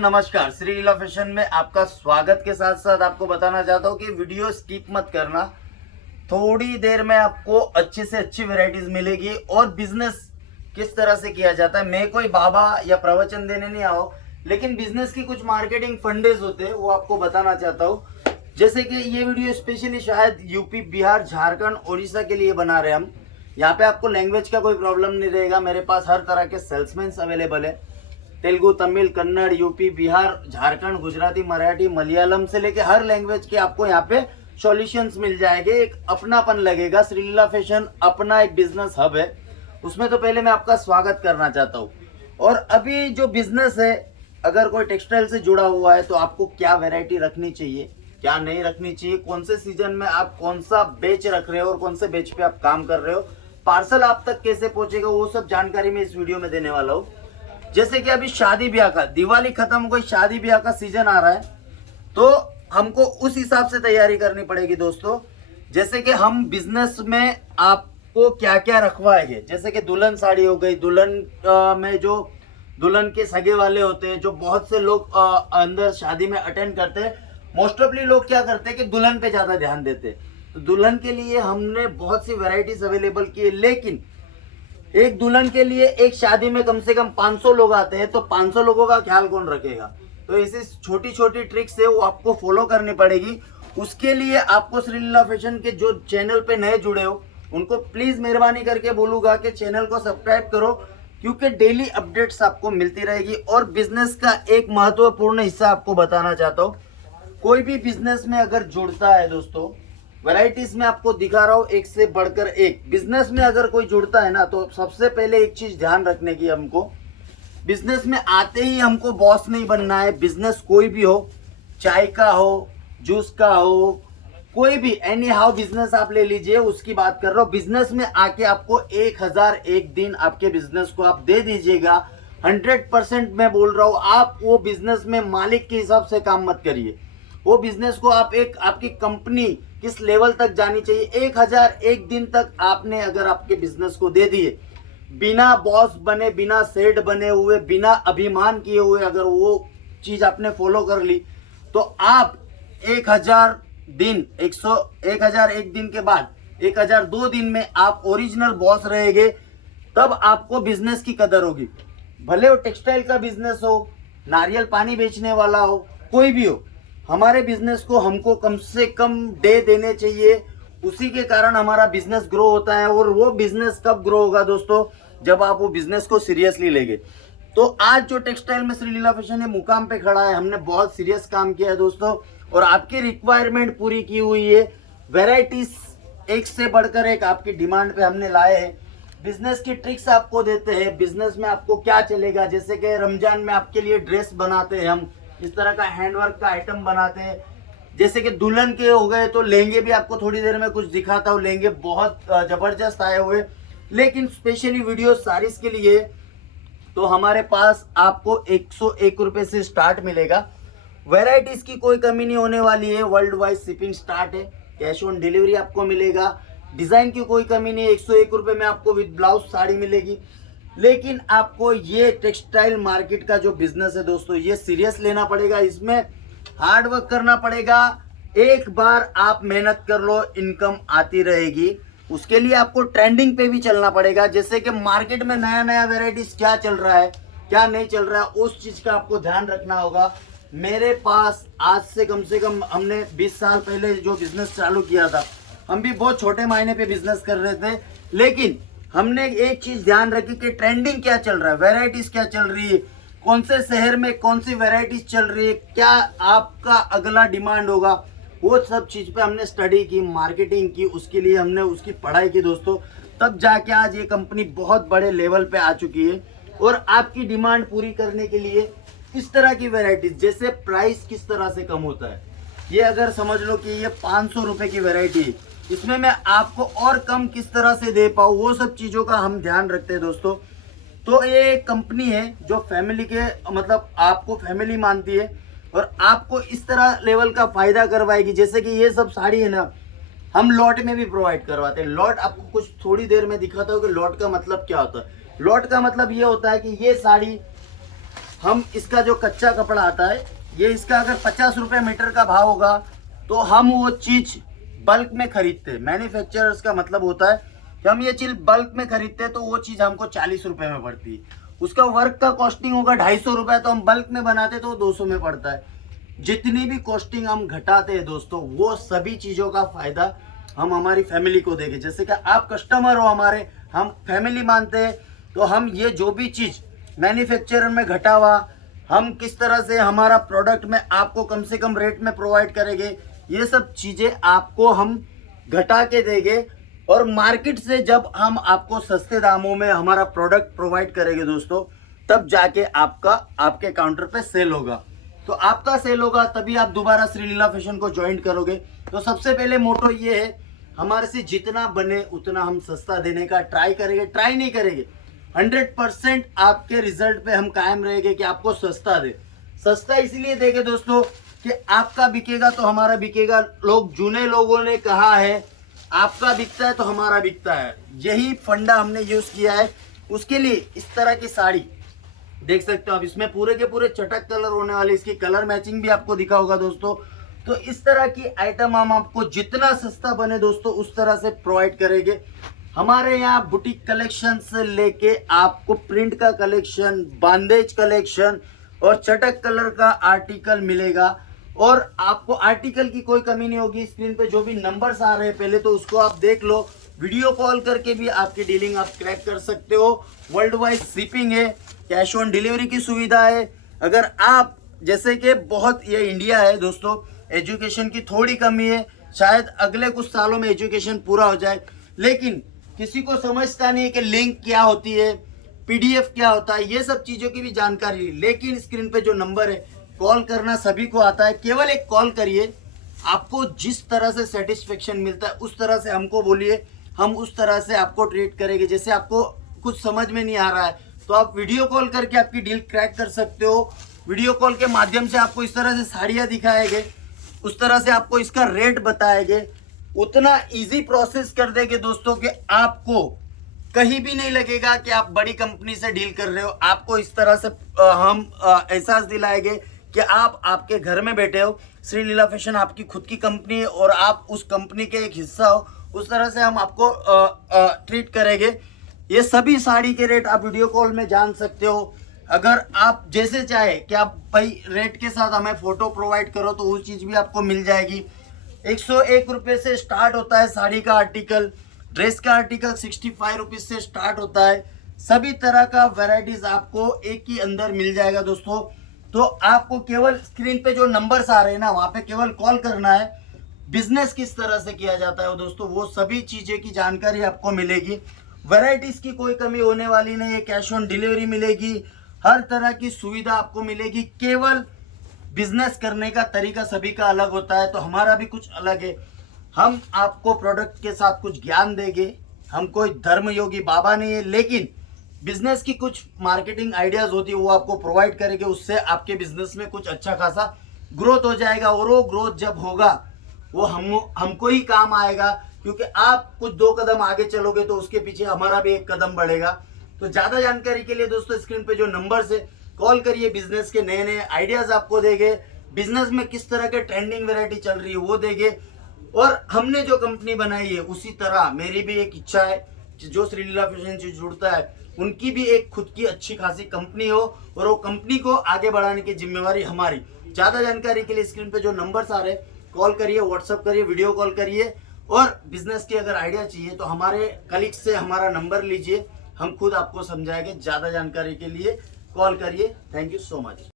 नमस्कार, श्री लीला फैशन में आपका स्वागत के साथ साथ आपको बताना चाहता हूँ कि वीडियो स्किप मत करना। थोड़ी देर में आपको अच्छी से अच्छी वैरायटीज मिलेगी और बिजनेस किस तरह से किया जाता है। मैं कोई बाबा या प्रवचन देने नहीं आओ, लेकिन बिजनेस की कुछ मार्केटिंग फंडेज होते हैं वो आपको बताना चाहता हूँ। जैसे कि ये वीडियो स्पेशली शायद यूपी, बिहार, झारखंड, उड़ीसा के लिए बना रहे हम। यहाँ पे आपको लैंग्वेज का कोई प्रॉब्लम नहीं रहेगा। मेरे पास हर तरह के सेल्समैन अवेलेबल है। तेलुगु, तमिल, कन्नड़, यूपी, बिहार, झारखंड, गुजराती, मराठी, मलयालम से लेके हर लैंग्वेज के आपको यहाँ पे सॉल्यूशंस मिल जाएंगे। एक अपनापन लगेगा। श्री लीला फैशन अपना एक बिजनेस हब है। उसमें तो पहले मैं आपका स्वागत करना चाहता हूँ। और अभी जो बिजनेस है, अगर कोई टेक्सटाइल से जुड़ा हुआ है तो आपको क्या वैरायटी रखनी चाहिए, क्या नहीं रखनी चाहिए, कौन से सीजन में आप कौन सा बेच रख रहे हो और कौन से बेच पे आप काम कर रहे हो, पार्सल आप तक कैसे पहुंचेगा, वो सब जानकारी मैं इस वीडियो में देने वाला हूँ। जैसे कि अभी शादी ब्याह का, दिवाली खत्म, कोई शादी ब्याह का सीजन आ रहा है तो हमको उस हिसाब से तैयारी करनी पड़ेगी दोस्तों। जैसे कि हम बिजनेस में आपको क्या क्या रखवाएंगे, जैसे कि दुल्हन साड़ी हो गई, दुल्हन में जो दुल्हन के सगे वाले होते हैं, जो बहुत से लोग अंदर शादी में अटेंड करते हैं। मोस्ट ऑफली लोग क्या करते हैं कि दुल्हन पे ज्यादा ध्यान देते हैं। तो दुल्हन के लिए हमने बहुत सी वैरायटीज अवेलेबल की है, लेकिन एक दुल्हन के लिए एक शादी में कम से कम 500 लोग आते हैं, तो 500 लोगों का ख्याल कौन रखेगा। तो ऐसी छोटी छोटी ट्रिक्स है वो आपको फॉलो करनी पड़ेगी। उसके लिए आपको श्री लीला फैशन के जो चैनल पे नए जुड़े हो उनको प्लीज मेहरबानी करके बोलूंगा कि चैनल को सब्सक्राइब करो, क्योंकि डेली अपडेट्स आपको मिलती रहेगी। और बिजनेस का एक महत्वपूर्ण हिस्सा आपको बताना चाहता हूँ। कोई भी बिजनेस में अगर जुड़ता है दोस्तों, वैरायटीज में आपको दिखा रहा हूँ एक से बढ़कर एक। बिजनेस में अगर कोई जुड़ता है ना, तो सबसे पहले एक चीज ध्यान रखने की, हमको बिजनेस में आते ही हमको बॉस नहीं बनना है। बिजनेस कोई भी हो, चाय का हो, जूस का हो, कोई भी एनी हाउ बिजनेस आप ले लीजिए, उसकी बात कर रहा हूँ। बिजनेस में आके आपको 1001 दिन आपके बिजनेस को आप दे दीजिएगा। 100% मैं बोल रहा हूँ। आप वो बिजनेस में मालिक के हिसाब से काम मत करिए। वो बिजनेस को आप एक, आपकी कंपनी किस लेवल तक जानी चाहिए, 1001 दिन तक आपने अगर आपके बिजनेस को दे दिए, बिना बॉस बने, बिना सेठ बने हुए, बिना अभिमान किए हुए, अगर वो चीज आपने फॉलो कर ली, तो आप 1000 दिन, 1001 दिन के बाद 1002 दिन में आप ओरिजिनल बॉस रहेंगे। तब आपको बिजनेस की कदर होगी। भले वो टेक्सटाइल का बिजनेस हो, नारियल पानी बेचने वाला हो, कोई भी हो, हमारे बिजनेस को हमको कम से कम डे देने चाहिए। उसी के कारण हमारा बिजनेस ग्रो होता है। और वो बिजनेस कब ग्रो होगा दोस्तों, जब आप वो बिजनेस को सीरियसली लेंगे। तो आज जो टेक्सटाइल में श्री लीला फैशन है मुकाम पे खड़ा है, हमने बहुत सीरियस काम किया है दोस्तों, और आपकी रिक्वायरमेंट पूरी की हुई है। वेराइटीज एक से बढ़कर एक आपकी डिमांड पे हमने लाए हैं। बिजनेस की ट्रिक्स आपको देते हैं, बिजनेस में आपको क्या चलेगा। जैसे कि रमजान में आपके लिए ड्रेस बनाते हैं हम, इस तरह का हैंडवर्क का आइटम बनाते हैं। जैसे कि दुल्हन के हो गए तो लहंगे भी आपको थोड़ी देर में कुछ दिखाता हूँ। लहंगे बहुत जबरदस्त आए हुए, लेकिन स्पेशली वीडियो सारीज के लिए तो हमारे पास आपको 101 रुपए से स्टार्ट मिलेगा। वेराइटीज की कोई कमी नहीं होने वाली है। वर्ल्ड वाइड शिपिंग स्टार्ट है, कैश ऑन डिलीवरी आपको मिलेगा। डिजाइन की कोई कमी नहीं है। 101 रुपए में आपको विद ब्लाउज साड़ी मिलेगी। लेकिन आपको ये टेक्सटाइल मार्केट का जो बिजनेस है दोस्तों, ये सीरियस लेना पड़ेगा। इसमें हार्ड वर्क करना पड़ेगा। एक बार आप मेहनत कर लो, इनकम आती रहेगी। उसके लिए आपको ट्रेंडिंग पे भी चलना पड़ेगा। जैसे कि मार्केट में नया नया वेराइटीज क्या चल रहा है, क्या नहीं चल रहा है, उस चीज का आपको ध्यान रखना होगा। मेरे पास आज से कम हमने 20 साल पहले जो बिजनेस चालू किया था, हम भी बहुत छोटे मायने पे बिजनेस कर रहे थे, लेकिन हमने एक चीज ध्यान रखी कि ट्रेंडिंग क्या चल रहा है, वेराइटीज क्या चल रही है, कौन से शहर में कौन सी वेराइटीज चल रही है, क्या आपका अगला डिमांड होगा, वो सब चीज पे हमने स्टडी की, मार्केटिंग की, उसके लिए हमने उसकी पढ़ाई की दोस्तों। तब जाके आज ये कंपनी बहुत बड़े लेवल पे आ चुकी है। और आपकी डिमांड पूरी करने के लिए इस तरह की वेराइटीज, जैसे प्राइस किस तरह से कम होता है, ये अगर समझ लो कि ये 500 रुपए की वेराइटी है, इसमें मैं आपको और कम किस तरह से दे पाऊँ, वो सब चीज़ों का हम ध्यान रखते हैं दोस्तों। तो ये कंपनी है जो फैमिली के, मतलब आपको फैमिली मानती है और आपको इस तरह लेवल का फायदा करवाएगी। जैसे कि ये सब साड़ी है ना, हम लॉट में भी प्रोवाइड करवाते हैं। लॉट आपको कुछ थोड़ी देर में दिखाता हूँ कि लॉट का मतलब क्या होता है। लॉट का मतलब ये होता है कि ये साड़ी हम इसका जो कच्चा कपड़ा आता है, ये इसका अगर 50 रुपये मीटर का भाव होगा तो हम वो चीज बल्क में खरीदते हैं। मैन्युफैक्चरर्स का मतलब होता है कि हम ये चीज बल्क में खरीदते हैं तो वो चीज हमको 40 रुपये में पड़ती है। उसका वर्क का कॉस्टिंग होगा 250 रुपये, तो हम बल्क में बनाते तो 200 में पड़ता है। जितनी भी कॉस्टिंग हम घटाते हैं दोस्तों, वो सभी चीज़ों का फायदा हम हमारी फैमिली को देंगे। जैसे कि आप कस्टमर हो हमारे, हम फैमिली मानते हैं, तो हम ये जो भी चीज़ मैन्युफैक्चरर में घटा हुआ, हम किस तरह से हमारा प्रोडक्ट में आपको कम से कम रेट में प्रोवाइड करेंगे, ये सब चीज़ें आपको हम घटा के देंगे। और मार्केट से जब हम आपको सस्ते दामों में हमारा प्रोडक्ट प्रोवाइड करेंगे दोस्तों, तब जाके आपके काउंटर पे सेल होगा। तो आपका सेल होगा तभी आप दोबारा श्री लीला फैशन को ज्वाइन करोगे। तो सबसे पहले मोटो ये है, हमारे से जितना बने उतना हम सस्ता देने का ट्राई करेंगे। ट्राई नहीं करेंगे, 100% आपके रिजल्ट पे हम कायम रहेंगे कि आपको सस्ता दे। सस्ता इसलिए देंगे दोस्तों कि आपका बिकेगा तो हमारा बिकेगा। जूने लोगों ने कहा है आपका बिकता है तो हमारा बिकता है, यही फंडा हमने यूज किया है। उसके लिए इस तरह की साड़ी देख सकते हो आप, इसमें पूरे के पूरे चटक कलर होने वाले, इसकी कलर मैचिंग भी आपको दिखा होगा दोस्तों। तो इस तरह की आइटम हम आपको जितना सस्ता बने दोस्तों उस तरह से प्रोवाइड करेंगे। हमारे यहाँ बुटीक कलेक्शन से लेके आपको प्रिंट का कलेक्शन, बांदेज कलेक्शन और चटक कलर का आर्टिकल मिलेगा। और आपको आर्टिकल की कोई कमी नहीं होगी। स्क्रीन पे जो भी नंबर्स आ रहे हैं पहले तो उसको आप देख लो। वीडियो कॉल करके भी आपकी डीलिंग आप क्रैक कर सकते हो। वर्ल्ड वाइड शिपिंग है, कैश ऑन डिलीवरी की सुविधा है। अगर आप जैसे कि बहुत, ये इंडिया है दोस्तों, एजुकेशन की थोड़ी कमी है, शायद अगले कुछ सालों में एजुकेशन पूरा हो जाए, लेकिन किसी को समझता नहीं है कि लिंक क्या होती है, पीडीएफ क्या होता है, ये सब चीज़ों की भी जानकारी। लेकिन स्क्रीन पे जो नंबर है, कॉल करना सभी को आता है। केवल एक कॉल करिए, आपको जिस तरह से सेटिस्फेक्शन मिलता है उस तरह से हमको बोलिए, हम उस तरह से आपको ट्रीट करेंगे। जैसे आपको कुछ समझ में नहीं आ रहा है तो आप वीडियो कॉल करके आपकी डील क्रैक कर सकते हो। वीडियो कॉल के माध्यम से आपको इस तरह से साड़ियाँ दिखाएंगे, उस तरह से आपको इसका रेट बताएंगे। उतना इजी प्रोसेस कर देंगे दोस्तों कि आपको कहीं भी नहीं लगेगा कि आप बड़ी कंपनी से डील कर रहे हो। आपको इस तरह से हम एहसास दिलाएंगे कि आप आपके घर में बैठे हो, श्री लीला फैशन आपकी खुद की कंपनी है और आप उस कंपनी के एक हिस्सा हो। उस तरह से हम आपको ट्रीट करेंगे। ये सभी साड़ी के रेट आप वीडियो कॉल में जान सकते हो। अगर आप जैसे चाहे कि आप भाई रेट के साथ हमें फोटो प्रोवाइड करो तो वो चीज़ भी आपको मिल जाएगी। 101 रुपये से स्टार्ट होता है साड़ी का आर्टिकल। ड्रेस का आर्टिकल 65 रुपीज़ से स्टार्ट होता है। सभी तरह का वेराइटीज आपको एक ही अंदर मिल जाएगा दोस्तों। तो आपको केवल स्क्रीन पे जो नंबर्स आ रहे हैं ना, वहाँ पे केवल कॉल करना है। बिजनेस किस तरह से किया जाता है दोस्तों, वो सभी चीज़ें की जानकारी आपको मिलेगी। वैरायटीज की कोई कमी होने वाली नहीं है, कैश ऑन डिलीवरी मिलेगी, हर तरह की सुविधा आपको मिलेगी। केवल बिजनेस करने का तरीका सभी का अलग होता है, तो हमारा भी कुछ अलग है। हम आपको प्रोडक्ट के साथ कुछ ज्ञान देंगे। हम कोई धर्मयोगी बाबा नहीं है, लेकिन बिजनेस की कुछ मार्केटिंग आइडियाज होती है वो आपको प्रोवाइड करेंगे। उससे आपके बिजनेस में कुछ अच्छा खासा ग्रोथ हो जाएगा। और वो ग्रोथ जब होगा वो हमको ही काम आएगा, क्योंकि आप कुछ 2 कदम आगे चलोगे तो उसके पीछे हमारा भी 1 कदम बढ़ेगा। तो ज़्यादा जानकारी के लिए दोस्तों स्क्रीन पे जो नंबर से कॉल करिए। बिजनेस के नए नए आइडियाज़ आपको देंगे, बिजनेस में किस तरह के ट्रेंडिंग वैरायटी चल रही है वो देंगे। और हमने जो कंपनी बनाई है उसी तरह मेरी भी एक इच्छा है जो श्री लीला फैशन से जुड़ता है उनकी भी एक खुद की अच्छी खासी कंपनी हो और वो कंपनी को आगे बढ़ाने की जिम्मेवारी हमारी। ज़्यादा जानकारी के लिए स्क्रीन पे जो नंबर्स आ रहे हैं कॉल करिए, व्हाट्सअप करिए, वीडियो कॉल करिए। और बिजनेस के अगर आइडिया चाहिए तो हमारे कलीग से हमारा नंबर लीजिए, हम खुद आपको समझाएंगे। ज़्यादा जानकारी के लिए कॉल करिए। Thank you so much.